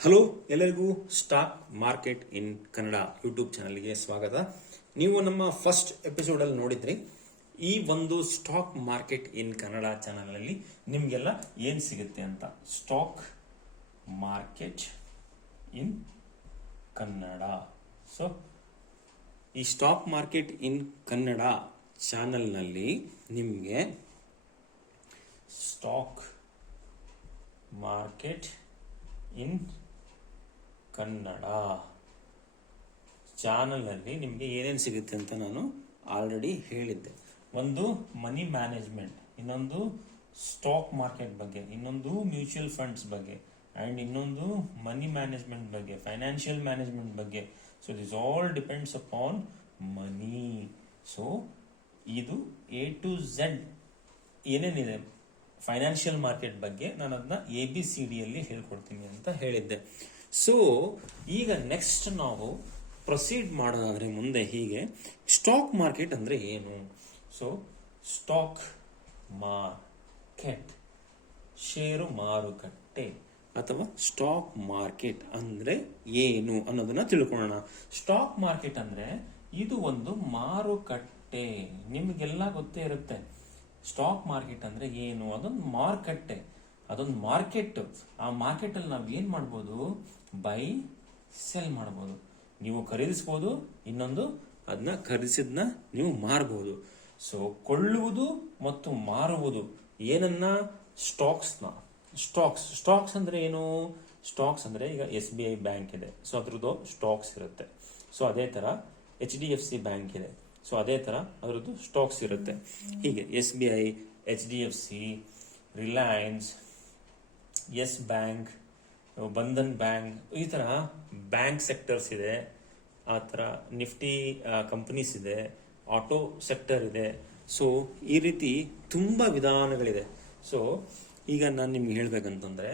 Hello, ಎಲ್ಲರಿಗೂ stock market in Kannada YouTube ಚಾನಲ್ಗೆ ಸ್ವಾಗತ. ನೀವು ನಮ್ಮ ಫಸ್ಟ್ ಎಪಿಸೋಡಲ್ಲಿ ನೋಡಿದ್ರಿ. ಈ ಒಂದು ಸ್ಟಾಕ್ ಮಾರ್ಕೆಟ್ ಇನ್ ಕನ್ನಡ ಚಾನಲ್ನಲ್ಲಿ ನಿಮಗೆಲ್ಲ ಏನು ಸಿಗುತ್ತೆ ಅಂತ. Stock market in Kannada. So ಈ ಸ್ಟಾಕ್ ಮಾರ್ಕೆಟ್ ಇನ್ ಕನ್ನಡ ಚಾನಲ್ನಲ್ಲಿ ನಿಮಗೆ ಸ್ಟಾಕ್ ಮಾರ್ಕೆಟ್ ಇನ್ ಕನ್ನಡ ಚಾನಲಲ್ಲಿ ನಿಮಗೆ ಏನೇನು ಸಿಗುತ್ತೆ ಅಂತ ನಾನು ಆಲ್ರೆಡಿ ಹೇಳಿದ್ದೆ. ಒಂದು ಮನಿ ಮ್ಯಾನೇಜ್ಮೆಂಟ್, ಇನ್ನೊಂದು ಸ್ಟಾಕ್ ಮಾರ್ಕೆಟ್ ಬಗ್ಗೆ, ಇನ್ನೊಂದು ಮ್ಯೂಚುವಲ್ ಫಂಡ್ಸ್ ಬಗ್ಗೆ, ಆ್ಯಂಡ್ ಇನ್ನೊಂದು ಮನಿ ಮ್ಯಾನೇಜ್ಮೆಂಟ್ ಬಗ್ಗೆ, ಫೈನಾನ್ಷಿಯಲ್ ಮ್ಯಾನೇಜ್ಮೆಂಟ್ ಬಗ್ಗೆ. So this all depends upon money. So ಇದು A to Z ಏನೇನಿದೆ ಫೈನಾನ್ಷಿಯಲ್ ಮಾರ್ಕೆಟ್ ಬಗ್ಗೆ ನಾನು ಅದನ್ನ ABCDಯಲ್ಲಿ ಹೇಳ್ಕೊಡ್ತೀನಿ ಅಂತ ಹೇಳಿದ್ದೆ. ಸೊ ಈಗ ನೆಕ್ಸ್ಟ್ ನಾವು ಪ್ರೊಸೀಡ್ ಮಾಡೋದಾದ್ರೆ ಮುಂದೆ ಹೀಗೆ ಸ್ಟಾಕ್ ಮಾರ್ಕೆಟ್ ಅಂದ್ರೆ ಏನು. ಸೊ ಸ್ಟಾಕ್ ಮಾರ್ಕೆಟ್ ಷೇರು ಮಾರುಕಟ್ಟೆ ಅಥವಾ ಸ್ಟಾಕ್ ಮಾರ್ಕೆಟ್ ಅಂದ್ರೆ ಏನು ಅನ್ನೋದನ್ನ ತಿಳ್ಕೊಳ್ಳೋಣ. ಸ್ಟಾಕ್ ಮಾರ್ಕೆಟ್ ಅಂದ್ರೆ ಇದು ಒಂದು ಮಾರುಕಟ್ಟೆ. ನಿಮಗೆಲ್ಲ ಗೊತ್ತೇ ಇರುತ್ತೆ ಸ್ಟಾಕ್ ಮಾರ್ಕೆಟ್ ಅಂದ್ರೆ ಏನು. ಅದೊಂದು ಮಾರುಕಟ್ಟೆ, ಅದೊಂದು ಮಾರ್ಕೆಟ್. ಆ ಮಾರ್ಕೆಟ್ ಅಲ್ಲಿ ನಾವು ಏನ್ ಮಾಡ್ಬೋದು, ಬೈ ಸೆಲ್ ಮಾಡ್ಬೋದು. ನೀವು ಖರೀದಿಸಬಹುದು, ಇನ್ನೊಂದು ಅದನ್ನ ಖರೀದಿಸಿದ್ನ ನೀವು ಮಾರಬಹುದು. ಸೊ ಕೊಳ್ಳುವುದು ಮತ್ತು ಮಾರುವುದು ಏನನ್ನ, ಸ್ಟಾಕ್ಸ್ ಅಂದ್ರೆ ಏನು. ಸ್ಟಾಕ್ಸ್ ಅಂದ್ರೆ ಈಗ SBI ಬ್ಯಾಂಕ್ ಇದೆ, ಸೊ ಅದ್ರದ್ದು ಸ್ಟಾಕ್ಸ್ ಇರುತ್ತೆ. ಸೊ ಅದೇ ತರ HDFC ಬ್ಯಾಂಕ್ ಇದೆ, ಸೊ ಅದೇ ತರ ಅದರದ್ದು ಸ್ಟಾಕ್ಸ್ ಇರುತ್ತೆ. ಹೀಗೆ SBI, HDFC, Reliance, yes bank, Bandhan bank, ಈ ತರ ಬ್ಯಾಂಕ್ ಸೆಕ್ಟರ್ಸ್ ಇದೆ. ಆ ತರ ನಿಫ್ಟಿ ಕಂಪನೀಸ್ ಇದೆ, ಆಟೋ ಸೆಕ್ಟರ್ ಇದೆ. ಸೊ ಈ ರೀತಿ ತುಂಬಾ ವಿಧಾನಗಳಿದೆ. ಸೊ ಈಗ ನಾನು ನಿಮ್ಗೆ ಹೇಳ್ಬೇಕಂತಂದ್ರೆ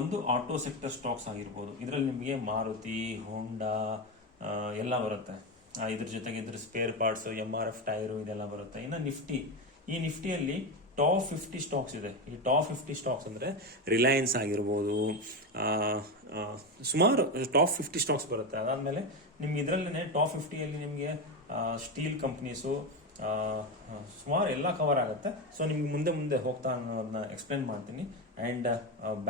ಒಂದು ಆಟೋ ಸೆಕ್ಟರ್ ಸ್ಟಾಕ್ಸ್ ಆಗಿರ್ಬೋದು. ಇದರಲ್ಲಿ ನಿಮಗೆ ಮಾರುತಿ, ಹೋಂಡಾ ಎಲ್ಲ ಬರುತ್ತೆ. ಇದ್ರ ಜೊತೆಗೆ ಇದ್ರ ಸ್ಪೇರ್ ಪಾರ್ಟ್ಸ್, MRF ಟೈರು ಇದೆಲ್ಲ ಬರುತ್ತೆ. ಇನ್ನು ನಿಫ್ಟಿ, ಈ ನಿಫ್ಟಿಯಲ್ಲಿ ಟಾಪ್ 50 ಸ್ಟಾಕ್ಸ್ ಇದೆ. ಈ ಟಾಪ್ 50 ಸ್ಟಾಕ್ಸ್ ಅಂದ್ರೆ ರಿಲಯನ್ಸ್ ಆಗಿರ್ಬೋದು, ಸುಮಾರು ಟಾಪ್ 50 ಸ್ಟಾಕ್ಸ್ ಬರುತ್ತೆ. ಅದಾದ್ಮೇಲೆ ನಿಮ್ಗೆ ಇದ್ರಲ್ಲೇ ಟಾಪ್ 50ಯಲ್ಲಿ ನಿಮಗೆ ಸ್ಟೀಲ್ ಕಂಪ್ನೀಸು ಸುಮಾರು ಎಲ್ಲ ಕವರ್ ಆಗುತ್ತೆ. ಸೊ ನಿಮ್ಗೆ ಮುಂದೆ ಹೋಗ್ತಾ ಅನ್ನೋದನ್ನ ಎಕ್ಸ್ಪ್ಲೇನ್ ಮಾಡ್ತೀನಿ. ಅಂಡ್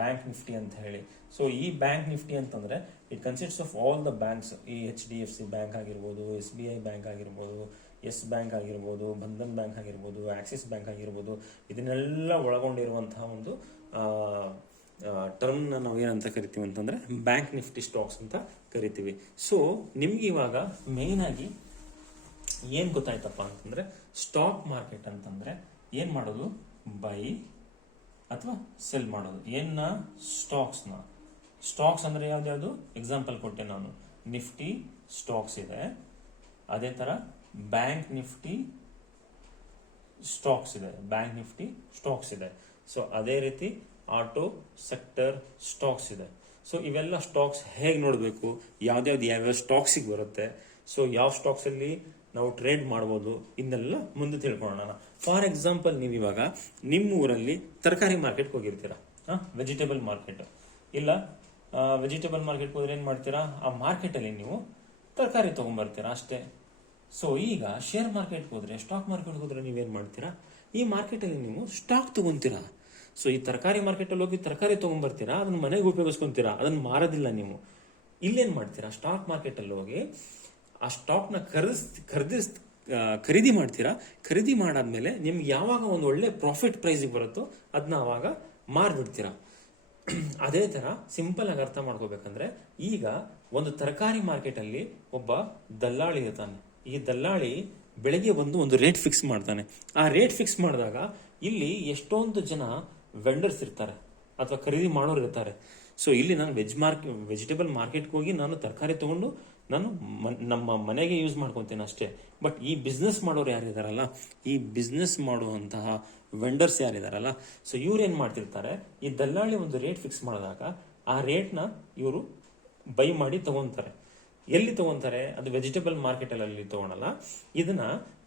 ಬ್ಯಾಂಕ್ ನಿಫ್ಟಿ ಅಂತ ಹೇಳಿ. ಸೊ ಈ ಬ್ಯಾಂಕ್ ನಿಫ್ಟಿ ಅಂತಂದ್ರೆ it consists of all the banks. ಈ HDFC ಬ್ಯಾಂಕ್ ಆಗಿರ್ಬೋದು, SBI ಬ್ಯಾಂಕ್ ಆಗಿರ್ಬೋದು, ಎಸ್ ಬ್ಯಾಂಕ್ ಆಗಿರ್ಬೋದು, ಬಂಧನ್ ಬ್ಯಾಂಕ್ ಆಗಿರ್ಬೋದು, ಆಕ್ಸಿಸ್ ಬ್ಯಾಂಕ್ ಆಗಿರ್ಬೋದು, ಇದನ್ನೆಲ್ಲ ಒಳಗೊಂಡಿರುವಂತಹ ಒಂದು ಟರ್ಮ್ ನಾವು ಏನಂತ ಕರಿತೀವಿ ಅಂತಂದ್ರೆ ಬ್ಯಾಂಕ್ ನಿಫ್ಟಿ ಸ್ಟಾಕ್ಸ್ ಅಂತ ಕರಿತೀವಿ. ಸೊ ನಿಮ್ಗೆ ಇವಾಗ ಮೇನ್ ಆಗಿ ಏನ್ ಗೊತ್ತಾಯ್ತಪ್ಪ ಅಂತಂದ್ರೆ ಸ್ಟಾಕ್ ಮಾರ್ಕೆಟ್ ಅಂತಂದ್ರೆ ಏನ್ ಮಾಡೋದು, ಬೈ ಅಥವಾ ಸೆಲ್ ಮಾಡೋದು. ಏನ್ನ, ಸ್ಟಾಕ್ಸ್ ಅಂದ್ರೆ ಯಾವ್ದು ಎಕ್ಸಾಂಪಲ್ ಕೊಟ್ಟೆ ನಾನು. ನಿಫ್ಟಿ ಸ್ಟಾಕ್ಸ್ ಇದೆ, ಅದೇ ತರ ಬ್ಯಾಂಕ್ ನಿಫ್ಟಿ ಸ್ಟಾಕ್ಸ್ ಇದೆ. ಸೊ ಅದೇ ರೀತಿ ಆಟೋ ಸೆಕ್ಟರ್ ಸ್ಟಾಕ್ಸ್ ಇದೆ. ಸೊ ಇವೆಲ್ಲ ಸ್ಟಾಕ್ಸ್ ಹೇಗೆ ನೋಡಬೇಕು, ಯಾವ್ಯಾವ ಸ್ಟಾಕ್ಸಿಗೆ ಬರುತ್ತೆ, ಸೊ ಯಾವ ಸ್ಟಾಕ್ಸ್ ಅಲ್ಲಿ ನಾವು ಟ್ರೇಡ್ ಮಾಡ್ಬೋದು, ಇದನ್ನೆಲ್ಲ ಮುಂದೆ ತಿಳ್ಕೊಳ್ಳೋಣ. ಫಾರ್ ಎಕ್ಸಾಂಪಲ್, ನೀವು ಇವಾಗ ನಿಮ್ಮ ಊರಲ್ಲಿ ತರಕಾರಿ ಮಾರ್ಕೆಟ್ ಹೋಗಿರ್ತೀರಾ, ವೆಜಿಟೇಬಲ್ ಮಾರ್ಕೆಟ್. ಇಲ್ಲ ವೆಜಿಟೇಬಲ್ ಮಾರ್ಕೆಟ್ ಹೋದ್ರೆ ಏನ್ ಮಾಡ್ತೀರಾ, ಆ ಮಾರ್ಕೆಟ್ ಅಲ್ಲಿ ನೀವು ತರಕಾರಿ ತಗೊಂಡ್ಬರ್ತೀರಾ ಅಷ್ಟೇ. ಸೊ ಈಗ ಶೇರ್ ಮಾರ್ಕೆಟ್ ಹೋದ್ರೆ, ಸ್ಟಾಕ್ ಮಾರ್ಕೆಟ್ ಹೋದ್ರೆ ನೀವೇನ್ ಮಾಡ್ತೀರಾ, ಈ ಮಾರ್ಕೆಟ್ ಅಲ್ಲಿ ನೀವು ಸ್ಟಾಕ್ ತಗೊಂತೀರಾ. ಸೊ ಈ ತರಕಾರಿ ಮಾರ್ಕೆಟ್ ಅಲ್ಲಿ ಹೋಗಿ ತರಕಾರಿ ತಗೊಂಡ್ಬರ್ತೀರಾ, ಅದನ್ನ ಮನೆಗೆ ಉಪಯೋಗಿಸ್ಕೊಂತೀರಾ, ಅದನ್ನ ಮಾರೋದಿಲ್ಲ ನೀವು. ಇಲ್ಲೇನ್ ಮಾಡ್ತೀರಾ, ಸ್ಟಾಕ್ ಮಾರ್ಕೆಟ್ ಅಲ್ಲಿ ಹೋಗಿ ಆ ಸ್ಟಾಕ್ ನ ಖರೀದಿ ಮಾಡ್ತೀರಾ. ಖರೀದಿ ಮಾಡಾದ್ಮೇಲೆ ನಿಮ್ಗೆ ಯಾವಾಗ ಒಂದು ಒಳ್ಳೆ ಪ್ರಾಫಿಟ್ ಪ್ರೈಸಿಗೆ ಬರುತ್ತೋ ಅದನ್ನ ಅವಾಗ ಮಾರ್ಬಿಡ್ತೀರಾ. ಅದೇ ತರ ಸಿಂಪಲ್ ಆಗಿ ಅರ್ಥ ಮಾಡ್ಕೋಬೇಕಂದ್ರೆ, ಈಗ ಒಂದು ತರಕಾರಿ ಮಾರ್ಕೆಟ್ ಅಲ್ಲಿ ಒಬ್ಬ ದಲ್ಲಾಳಿ ಇರ್ತಾನೆ. ಈ ದಲ್ಲಾಳಿ ಬೆಳಗ್ಗೆ ಬಂದು ಒಂದು ರೇಟ್ ಫಿಕ್ಸ್ ಮಾಡ್ತಾನೆ. ಆ ರೇಟ್ ಫಿಕ್ಸ್ ಮಾಡಿದಾಗ ಇಲ್ಲಿ ಎಷ್ಟೊಂದು ಜನ ವೆಂಡರ್ಸ್ ಇರ್ತಾರೆ ಅಥವಾ ಖರೀದಿ ಮಾಡೋರು ಇರ್ತಾರೆ. ಸೊ ಇಲ್ಲಿ ನಾನು ವೆಜಿಟೇಬಲ್ ಮಾರ್ಕೆಟ್ಗೆ ಹೋಗಿ ನಾನು ತರಕಾರಿ ತಗೊಂಡು ನಾನು ನಮ್ಮ ಮನೆಗೆ ಯೂಸ್ ಮಾಡ್ಕೊತೀನಿ ಅಷ್ಟೇ. ಬಟ್ ಈ ಬಿಸ್ನೆಸ್ ಮಾಡೋರು ಯಾರಿದಾರಲ್ಲ, ಈ ಬಿಸ್ನೆಸ್ ಮಾಡುವಂತಹ ವೆಂಡರ್ಸ್ ಯಾರಿದಾರಲ್ಲ, ಸೊ ಇವ್ರು ಏನ್ ಮಾಡ್ತಿರ್ತಾರೆ, ಈ ದಲ್ಲಾಳಿ ಒಂದು ರೇಟ್ ಫಿಕ್ಸ್ ಮಾಡಿದಾಗ ಆ ರೇಟ್ನ ಇವರು ಬೈ ಮಾಡಿ ತಗೊಂತಾರೆ. ಎಲ್ಲಿ ತಗೊಂತಾರೆ, ಅದು ವೆಜಿಟೇಬಲ್ ಮಾರ್ಕೆಟ್ ಅಲ್ಲಿ ತಗೊಳಲ್ಲ. ಇದನ್ನ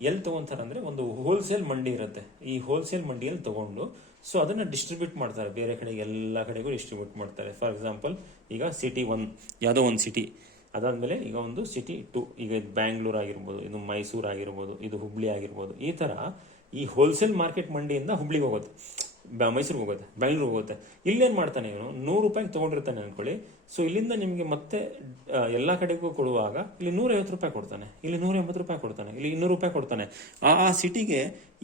ಎಲ್ಲಿ ತಗೊಂತಾರೆ ಅಂದ್ರೆ ಒಂದು ಹೋಲ್ಸೇಲ್ ಮಂಡಿ ಇರುತ್ತೆ. ಈ ಹೋಲ್ಸೇಲ್ ಮಂಡಿಯಲ್ಲಿ ತಗೊಂಡು ಸೊ ಅದನ್ನು ಡಿಸ್ಟ್ರಿಬ್ಯೂಟ್ ಮಾಡ್ತಾರೆ ಬೇರೆ ಕಡೆಗೆ, ಎಲ್ಲ ಕಡೆಗೂ ಡಿಸ್ಟ್ರಿಬ್ಯೂಟ್ ಮಾಡ್ತಾರೆ. ಫಾರ್ ಎಕ್ಸಾಂಪಲ್ ಈಗ ಸಿಟಿ 1 ಯಾವುದೋ ಒಂದು ಸಿಟಿ, ಅದಾದಮೇಲೆ ಈಗ ಒಂದು ಸಿಟಿ 2, ಈಗ ಇದು ಬ್ಯಾಂಗ್ಳೂರ್ ಆಗಿರ್ಬೋದು, ಇದು ಮೈಸೂರು ಆಗಿರ್ಬೋದು, ಇದು ಹುಬ್ಳಿ ಆಗಿರ್ಬೋದು. ಈ ಥರ ಈ ಹೋಲ್ಸೇಲ್ ಮಾರ್ಕೆಟ್ ಮಂಡಿಯಿಂದ ಹುಬ್ಳಿಗೆ ಹೋಗುತ್ತೆ, ಮೈಸೂರಿಗೆ ಹೋಗುತ್ತೆ, ಬೆಂಗಳೂರಿಗೆ ಹೋಗುತ್ತೆ. ಇಲ್ಲೇನು ಮಾಡ್ತಾನೆ ಇವನು, 100 ರೂಪಾಯಿಗೆ ತೊಗೊಂಡಿರ್ತಾನೆ ಅನ್ಕೊಳ್ಳಿ. ಸೊ ಇಲ್ಲಿಂದ ನಿಮಗೆ ಮತ್ತೆ ಎಲ್ಲ ಕಡೆಗೂ ಕೊಡುವಾಗ ಇಲ್ಲಿ 150 ರೂಪಾಯಿ ಕೊಡ್ತಾನೆ, ಇಲ್ಲಿ 180 ರೂಪಾಯಿ ಕೊಡ್ತಾನೆ, ಇಲ್ಲಿ 200 ರೂಪಾಯಿ ಕೊಡ್ತಾನೆ. ಆ ಸಿಟಿಗೆ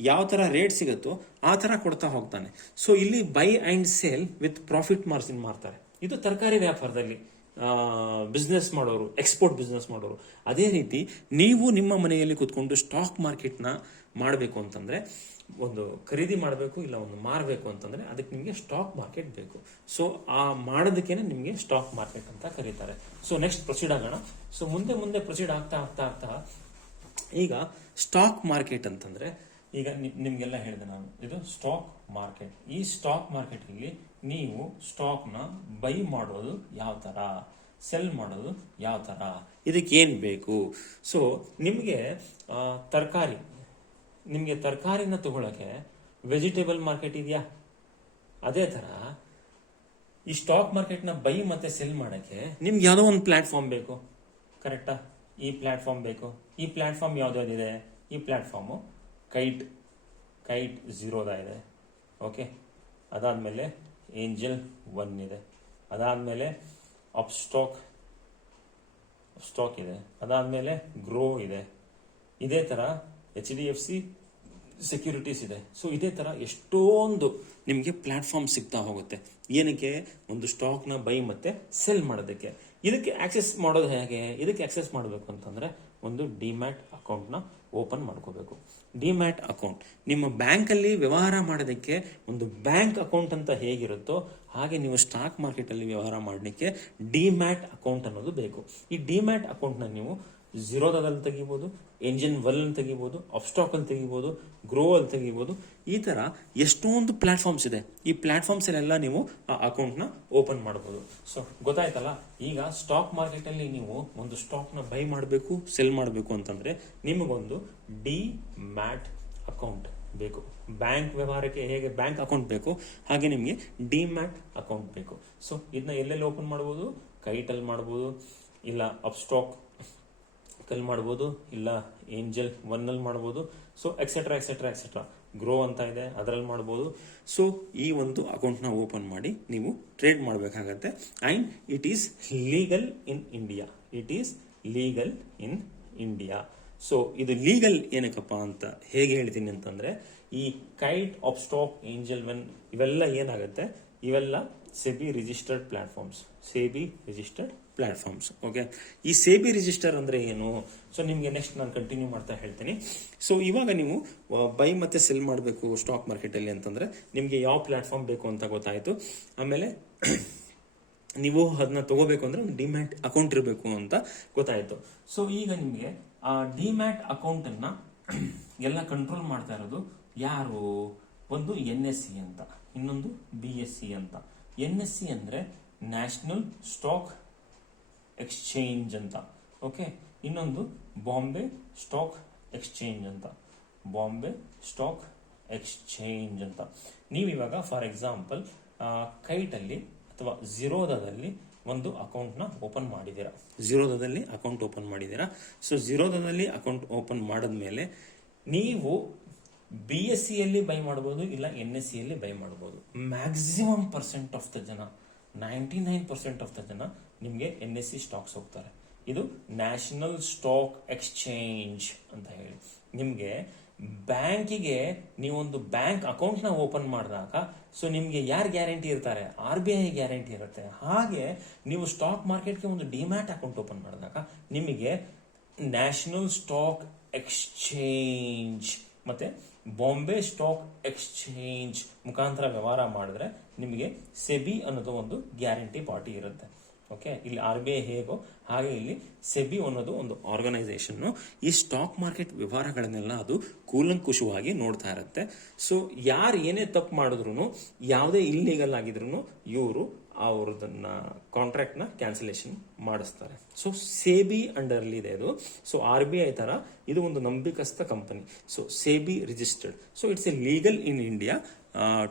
ಯಾವ ಥರ ರೇಟ್ ಸಿಗುತ್ತೋ ಆ ಥರ ಕೊಡ್ತಾ ಹೋಗ್ತಾನೆ. ಸೊ ಇಲ್ಲಿ by and sale with profit margin ಮಾಡ್ತಾರೆ. ಇದು ತರಕಾರಿ ವ್ಯಾಪಾರದಲ್ಲಿ ಬಿಸ್ನೆಸ್ ಮಾಡೋರು, ಎಕ್ಸ್ಪೋರ್ಟ್ ಬಿಸ್ನೆಸ್ ಮಾಡೋರು. ಅದೇ ರೀತಿ ನೀವು ನಿಮ್ಮ ಮನೆಯಲ್ಲಿ ಕೂತ್ಕೊಂಡು ಸ್ಟಾಕ್ ಮಾರ್ಕೆಟ್ನ ಮಾಡಬೇಕು ಅಂತಂದರೆ, ಒಂದು ಖರೀದಿ ಮಾಡಬೇಕು ಇಲ್ಲ ಒಂದು ಮಾರಬೇಕು ಅಂತಂದರೆ ಅದಕ್ಕೆ ನಿಮಗೆ ಸ್ಟಾಕ್ ಮಾರ್ಕೆಟ್ ಬೇಕು. ಸೊ ಆ ಮಾಡೋದಕ್ಕೇನೆ ನಿಮಗೆ ಸ್ಟಾಕ್ ಮಾರ್ಕೆಟ್ ಅಂತ ಕರೀತಾರೆ. ಸೊ ನೆಕ್ಸ್ಟ್ ಪ್ರೊಸೀಡ್ ಆಗೋಣ. ಸೊ ಮುಂದೆ ಪ್ರೊಸೀಡ್ ಆಗ್ತಾ ಈಗ ಸ್ಟಾಕ್ ಮಾರ್ಕೆಟ್ ಅಂತಂದರೆ, ಈಗ ನಿಮಗೆಲ್ಲ ಹೇಳಿದೆ ನಾನು, ಇದು ಸ್ಟಾಕ್ ಮಾರ್ಕೆಟ್. ಈ ಸ್ಟಾಕ್ ಮಾರ್ಕೆಟ್ಗೆ ನೀವು ಸ್ಟಾಕ್ನ ಬೈ ಮಾಡೋದು ಯಾವ ಥರ, ಸೆಲ್ ಮಾಡೋದು ಯಾವ ಥರ, ಇದಕ್ಕೇನು ಬೇಕು. ಸೊ ನಿಮಗೆ ತರಕಾರಿನ ತಗೊಳ್ಳೋಕೆ ವೆಜಿಟೇಬಲ್ ಮಾರ್ಕೆಟ್ ಇದೆಯಾ? ಅದೇ ಥರ ಈ ಸ್ಟಾಕ್ ಮಾರ್ಕೆಟ್ನ ಬೈ ಮತ್ತೆ ಸೆಲ್ ಮಾಡೋಕ್ಕೆ ನಿಮ್ಗೆ ಯಾವುದೋ ಒಂದು ಪ್ಲಾಟ್ಫಾರ್ಮ್ ಬೇಕು, ಕರೆಕ್ಟಾ? ಈ ಪ್ಲಾಟ್ಫಾರ್ಮ್ ಬೇಕು. ಈ ಪ್ಲಾಟ್ಫಾರ್ಮ್ ಯಾವುದಾದಿದೆ? ಈ ಪ್ಲಾಟ್ಫಾರ್ಮು ಕೈಟ್ ಝೀರೋದ ಇದೆ, ಓಕೆ. ಅದಾದಮೇಲೆ ಏಂಜಲ್ 1 ಇದೆ, ಅದಾದಮೇಲೆ ಅಪ್ಸ್ಟಾಕ್ ಇದೆ, ಅದಾದಮೇಲೆ ಗ್ರೋ ಇದೆ. ಇದೇ ಥರ HDFC ಸೆಕ್ಯೂರಿಟೀಸ್ ಇದೆ. ಸೊ ಇದೇ ಥರ ಎಷ್ಟೊಂದು ನಿಮಗೆ ಪ್ಲಾಟ್ಫಾರ್ಮ್ ಸಿಗ್ತಾ ಹೋಗುತ್ತೆ. ಏನಕ್ಕೆ? ಒಂದು ಸ್ಟಾಕ್ನ ಬೈ ಮತ್ತೆ ಸೆಲ್ ಮಾಡೋದಕ್ಕೆ. ಇದಕ್ಕೆ ಆಕ್ಸೆಸ್ ಮಾಡೋದು ಹೇಗೆ? ಇದಕ್ಕೆ ಆಕ್ಸೆಸ್ ಮಾಡಬೇಕು ಅಂತಂದರೆ ಒಂದು ಡಿಮ್ಯಾಟ್ ಅಕೌಂಟ್ನ ಓಪನ್ ಮಾಡ್ಕೋಬೇಕು. ಡಿಮ್ಯಾಟ್ ಅಕೌಂಟ್ ನಿಮ್ಮ ಬ್ಯಾಂಕಲ್ಲಿ ವ್ಯವಹಾರ ಮಾಡೋದಕ್ಕೆ ಒಂದು ಬ್ಯಾಂಕ್ ಅಕೌಂಟ್ ಅಂತ ಹೇಗಿರುತ್ತೋ ಹಾಗೆ ನೀವು ಸ್ಟಾಕ್ ಮಾರ್ಕೆಟಲ್ಲಿ ವ್ಯವಹಾರ ಮಾಡಲಿಕ್ಕೆ ಡಿಮ್ಯಾಟ್ ಅಕೌಂಟ್ ಅನ್ನೋದು ಬೇಕು. ಈ ಡಿಮ್ಯಾಟ್ ಅಕೌಂಟ್ನ ನೀವು ಝೀರೋದಲ್ಲಿ ತೆಗಿಬೋದು, ಎಂಜಿನ್ 1 ತೆಗಿಬೋದು, ಅಪ್ಸ್ಟಾಕ್ ಅಲ್ಲಿ ತೆಗಿಬೋದು, ಗ್ರೋ ಅಲ್ಲಿ ತೆಗಿಬೋದು. ಈ ಥರ ಎಷ್ಟೊಂದು ಪ್ಲಾಟ್ಫಾರ್ಮ್ಸ್ ಇದೆ. ಈ ಪ್ಲಾಟ್ಫಾರ್ಮ್ಸಲ್ಲೆಲ್ಲ ನೀವು ಆ ಅಕೌಂಟ್ನ ಓಪನ್ ಮಾಡ್ಬೋದು. ಸೊ ಗೊತ್ತಾಯ್ತಲ್ಲ, ಈಗ ಸ್ಟಾಕ್ ಮಾರ್ಕೆಟಲ್ಲಿ ನೀವು ಒಂದು ಸ್ಟಾಕ್ನ ಬೈ ಮಾಡಬೇಕು, ಸೆಲ್ ಮಾಡಬೇಕು ಅಂತಂದರೆ ನಿಮಗೊಂದು ಡಿಮ್ಯಾಟ್ ಅಕೌಂಟ್ ಬೇಕು. ಬ್ಯಾಂಕ್ ವ್ಯವಹಾರಕ್ಕೆ ಹೇಗೆ ಬ್ಯಾಂಕ್ ಅಕೌಂಟ್ ಬೇಕು ಹಾಗೆ ನಿಮಗೆ ಡಿಮ್ಯಾಟ್ ಅಕೌಂಟ್ ಬೇಕು. ಸೊ ಇದನ್ನ ಎಲ್ಲೆಲ್ಲಿ ಓಪನ್ ಮಾಡ್ಬೋದು? ಕೈಟಲ್ಲಿ ಮಾಡ್ಬೋದು, ಇಲ್ಲ ಅಪ್ಸ್ಟಾಕ್ ಅಲ್ಲಿ ಮಾಡ್ಬೋದು, ಇಲ್ಲ ಏಂಜಲ್ 1 ಮಾಡ್ಬೋದು. ಸೊ ಎಕ್ಸೆಟ್ರಾ ಗ್ರೋ ಅಂತ ಇದೆ, ಅದರಲ್ಲಿ ಮಾಡ್ಬೋದು. ಸೊ ಈ ಒಂದು ಅಕೌಂಟ್ನ ಓಪನ್ ಮಾಡಿ ನೀವು ಟ್ರೇಡ್ ಮಾಡಬೇಕಾಗತ್ತೆ. And it is legal in India. So ಇದು ಲೀಗಲ್ ಏನಕ್ಕಪ್ಪ ಅಂತ ಹೇಗೆ ಹೇಳ್ತೀನಿ ಅಂತಂದರೆ, ಈ ಕೈಟ್, ಅಪ್ಸ್ಟಾಕ್, ಏಂಜಲ್ 1 ಇವೆಲ್ಲ ಏನಾಗುತ್ತೆ, ಇವೆಲ್ಲ ಸೆಬಿ ರಿಜಿಸ್ಟರ್ಡ್ ಪ್ಲಾಟ್ಫಾರ್ಮ್ಸ್. ಓಕೆ, ಈ ಸೆಬಿ ರಿಜಿಸ್ಟರ್ ಅಂದರೆ ಏನು? ಸೊ ನಿಮಗೆ ನೆಕ್ಸ್ಟ್ ನಾನು ಕಂಟಿನ್ಯೂ ಮಾಡ್ತಾ ಹೇಳ್ತೀನಿ. ಸೊ ಇವಾಗ ನೀವು ಬೈ ಮತ್ತೆ ಸೆಲ್ ಮಾಡಬೇಕು ಸ್ಟಾಕ್ ಮಾರ್ಕೆಟಲ್ಲಿ ಅಂತಂದರೆ ನಿಮಗೆ ಯಾವ ಪ್ಲಾಟ್ಫಾರ್ಮ್ ಬೇಕು ಅಂತ ಗೊತ್ತಾಯಿತು. ಆಮೇಲೆ ನೀವು ಅದನ್ನ ತಗೋಬೇಕು ಅಂದರೆ ಒಂದು ಡಿಮ್ಯಾಟ್ ಅಕೌಂಟ್ ಇರಬೇಕು ಅಂತ ಗೊತ್ತಾಯಿತು. ಸೊ ಈಗ ನಿಮಗೆ ಆ ಡಿಮ್ಯಾಟ್ ಅಕೌಂಟನ್ನು ಎಲ್ಲ ಕಂಟ್ರೋಲ್ ಮಾಡ್ತಾ ಇರೋದು ಯಾರು? ಒಂದು NSE ಅಂತ, ಇನ್ನೊಂದು BSE ಅಂತ. NSE ಅಂದರೆ ನ್ಯಾಷನಲ್ ಸ್ಟಾಕ್ ಎಕ್ಸ್ಚೇಂಜ್ ಅಂತ, ಓಕೆ. ಇನ್ನೊಂದು ಬಾಂಬೆ ಸ್ಟಾಕ್ ಎಕ್ಸ್ಚೇಂಜ್ ಅಂತ. ನೀವಿವಾಗ ಫಾರ್ ಎಕ್ಸಾಂಪಲ್ ಕೈಟಲ್ಲಿ ಅಥವಾ ಝೀರೋದಲ್ಲಿ ಒಂದು ಅಕೌಂಟ್ನ ಓಪನ್ ಮಾಡಿದ್ದೀರಾ. ಸೊ ಝೀರೋದಲ್ಲಿ ಅಕೌಂಟ್ ಓಪನ್ ಮಾಡಿದ್ಮೇಲೆ ನೀವು BSE ಯಲ್ಲಿ ಬೈ ಮಾಡ್ಬೋದು, ಇಲ್ಲ NSE ಯಲ್ಲಿ ಬೈ ಮಾಡ್ಬೋದು. ಮ್ಯಾಕ್ಸಿಮಮ್ % ಆಫ್ ದ ಜನ, 99% ಆಫ್ ದ ಜನ ನಿಮಗೆ NSE ಸ್ಟಾಕ್ಸ್ ಹೋಗ್ತಾರೆ. ಇದು ನ್ಯಾಷನಲ್ ಸ್ಟಾಕ್ ಎಕ್ಸ್ಚೇಂಜ್ ಅಂತ ಹೇಳಿ. ನಿಮಗೆ ಬ್ಯಾಂಕಿಗೆ ನೀವೊಂದು ಬ್ಯಾಂಕ್ ಅಕೌಂಟ್ನ ಓಪನ್ ಮಾಡಿದಾಗ ಸೊ ನಿಮಗೆ ಯಾರು ಗ್ಯಾರಂಟಿ ಇರ್ತಾರೆ? RBI ಗ್ಯಾರಂಟಿ ಇರುತ್ತೆ. ಹಾಗೆ ನೀವು ಸ್ಟಾಕ್ ಮಾರ್ಕೆಟ್ಗೆ ಒಂದು ಡಿಮ್ಯಾಟ್ ಅಕೌಂಟ್ ಓಪನ್ ಮಾಡಿದಾಗ ನಿಮಗೆ ನ್ಯಾಷನಲ್ ಸ್ಟಾಕ್ ಎಕ್ಸ್ಚೇಂಜ್ ಮತ್ತೆ ಬಾಂಬೆ ಸ್ಟಾಕ್ ಎಕ್ಸ್ಚೇಂಜ್ ಮುಖಾಂತರ ವ್ಯವಹಾರ ಮಾಡಿದ್ರೆ ನಿಮಗೆ ಸೆಬಿ ಅನ್ನೋದು ಒಂದು ಗ್ಯಾರಂಟಿ ಪಾರ್ಟಿ ಇರುತ್ತೆ. ಓಕೆ, ಇಲ್ಲಿ RBI ಹೇಗೋ ಹಾಗೆ ಇಲ್ಲಿ ಸೆಬಿ ಅನ್ನೋದು ಒಂದು ಆರ್ಗನೈಸೇಷನ್ ಈ ಸ್ಟಾಕ್ ಮಾರ್ಕೆಟ್ ವ್ಯವಹಾರಗಳನ್ನೆಲ್ಲ ಅದು ಕೂಲಂಕುಷವಾಗಿ ನೋಡ್ತಾ ಇರುತ್ತೆ. ಸೊ ಯಾರು ಏನೇ ತಪ್ಪು ಮಾಡಿದ್ರು, ಯಾವುದೇ ಇಲ್ಲೀಗಲ್ ಆಗಿದ್ರು ಇವರು ಅವ್ರದನ್ನ ಕಾಂಟ್ರಾಕ್ಟ್ನ ಕ್ಯಾನ್ಸಲೇಷನ್ ಮಾಡಿಸ್ತಾರೆ. ಸೊ ಸೆಬಿ ಅಂಡರ್ಲಿ ಇದೆ ಇದು. ಸೊ RBI ತರ ಇದು ಒಂದು ನಂಬಿಕಸ್ಥ company. So SEBI registered. So it's a legal in India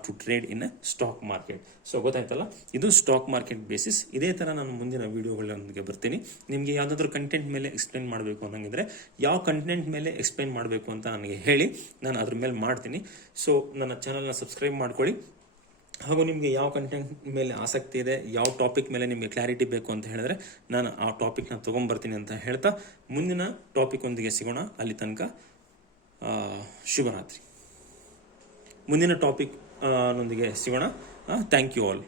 to trade in stock market. So ಗೊತ್ತಾಯ್ತಲ್ಲ, ಇದು ಸ್ಟಾಕ್ ಮಾರ್ಕೆಟ್ ಬೇಸಿಸ್. ಇದೇ ಥರ ನಾನು ಮುಂದಿನ ವೀಡಿಯೋಗಳೊಂದಿಗೆ ಬರ್ತೀನಿ. ನಿಮಗೆ ಯಾವುದಾದ್ರೂ ಕಂಟೆಂಟ್ ಮೇಲೆ ಎಕ್ಸ್ಪ್ಲೇನ್ ಮಾಡಬೇಕು ಅನ್ನಂಗಿದ್ರೆ ಯಾವ ಕಂಟೆಂಟ್ ಮೇಲೆ ಎಕ್ಸ್ಪ್ಲೇನ್ ಮಾಡಬೇಕು ಅಂತ ನನಗೆ ಹೇಳಿ, ನಾನು ಅದ್ರ ಮೇಲೆ ಮಾಡ್ತೀನಿ. ಸೊ ನನ್ನ ಚಾನಲ್ನ ಸಬ್ಸ್ಕ್ರೈಬ್ ಮಾಡ್ಕೊಳ್ಳಿ. ಹಾಗೂ ನಿಮಗೆ ಯಾವ ಕಂಟೆಂಟ್ ಮೇಲೆ ಆಸಕ್ತಿ ಇದೆ, ಯಾವ ಟಾಪಿಕ್ ಮೇಲೆ ನಿಮಗೆ ಕ್ಲಾರಿಟಿ ಬೇಕು ಅಂತ ಹೇಳಿದ್ರೆ ನಾನು ಆ ಟಾಪಿಕ್ನ ತೊಗೊಂಬರ್ತೀನಿ ಅಂತ ಹೇಳ್ತಾ ಮುಂದಿನ ಟಾಪಿಕ್ ಒಂದಿಗೆ ಸಿಗೋಣ. ಅಲ್ಲಿ ತನಕ ಶುಭರಾತ್ರಿ. ಮುಂದಿನ ಟಾಪಿಕ್ ನೊಂದಿಗೆ ಸಿಗೋಣ. Thank you all.